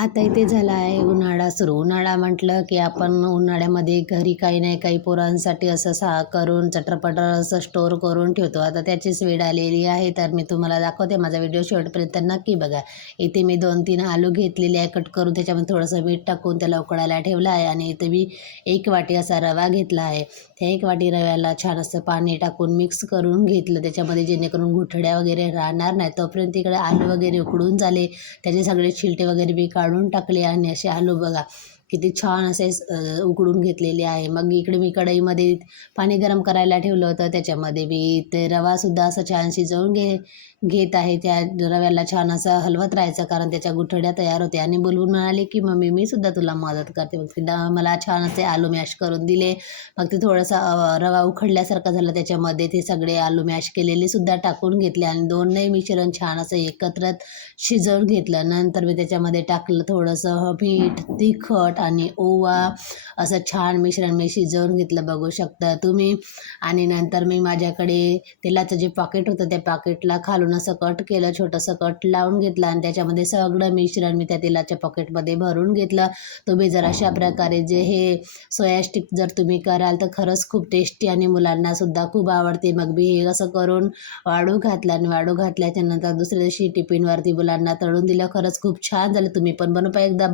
आता इथे झाला आहे उन्हाळा सुरू. उन्हाळा म्हटलं की आपण उन्हाळ्यामध्ये घरी काही नाही काही पोरांसाठी असं करून चटरपटर असं स्टोअर करून ठेवतो. आता त्याचीच वेळ आलेली आहे, तर मी तुम्हाला दाखवते. माझा व्हिडिओ शेवटपर्यंत नक्की बघा. इथे मी 2-3 आलू घेतलेले आहे कट करून, त्याच्यामध्ये थोडंसं मीठ टाकून त्याला उकळायला ठेवलं आहे. आणि इथे मी 1 वाटी असा रवा घेतला आहे. त्या 1 वाटी रव्याला छान असं पाणी टाकून मिक्स करून घेतलं त्याच्यामध्ये, जेणेकरून गुठळ्या वगैरे राहणार नाही. तोपर्यंत इकडे आलू वगैरे उकडून झाले, त्याचे सगळे छिलटे वगैरे मी काढून टाकले. आणि असे आलू बघा किती छान असे उकडून घेतलेले आहे. मग इकडे मी कढईमध्ये पाणी गरम करायला ठेवलं होतं, त्याच्यामध्ये मी ते रवासुद्धा असं छान शिजवून घेत आहे. त्या रव्याला छान असं हलवत राहायचं, कारण त्याच्या गुठळ्या तयार होते. आणि बुलबुल म्हणाले की मम्मी मी सुद्धा तुला मदत करते. मग तिला मला छान असे आलू मॅश करून दिले. मग ते थोडंसं रवा उखडल्यासारखं झालं, त्याच्यामध्ये ते सगळे आलू मॅश केलेले सुद्धा टाकून घेतले. आणि दोन्ही मिश्रण छान असं एकत्र शिजवून घेतलं. नंतर मी त्याच्यामध्ये टाकलं थोडंसं मीठ, तिखट आणि ओवा, असं छान मिश्रण मी शिजवून घेतलं, बघू शकता तुम्ही. आणि नंतर मी माझ्याकडे तेलाचं जे पॅकेट होतं त्या पॅकेटला खालून असं कट केलं, छोटंसं कट लावून घेतलं. आणि त्याच्यामध्ये सगळं मिश्रण मी त्या तेलाच्या पॉकेटमध्ये भरून घेतलं. तुम्ही जर अशा प्रकारे जे हे सोया स्टिक जर तुम्ही कराल तर खरंच खूप टेस्टी आणि मुलांना सुद्धा खूप आवडते. मग मी हे असं करून वाळू घातला, आणि वाळू घातल्याच्या नंतर दुसऱ्या दिवशी टिफिनवरती मुलांना तळून दिलं. खरंच खूप छान झालं. तुम्ही पण बनवा एकदा.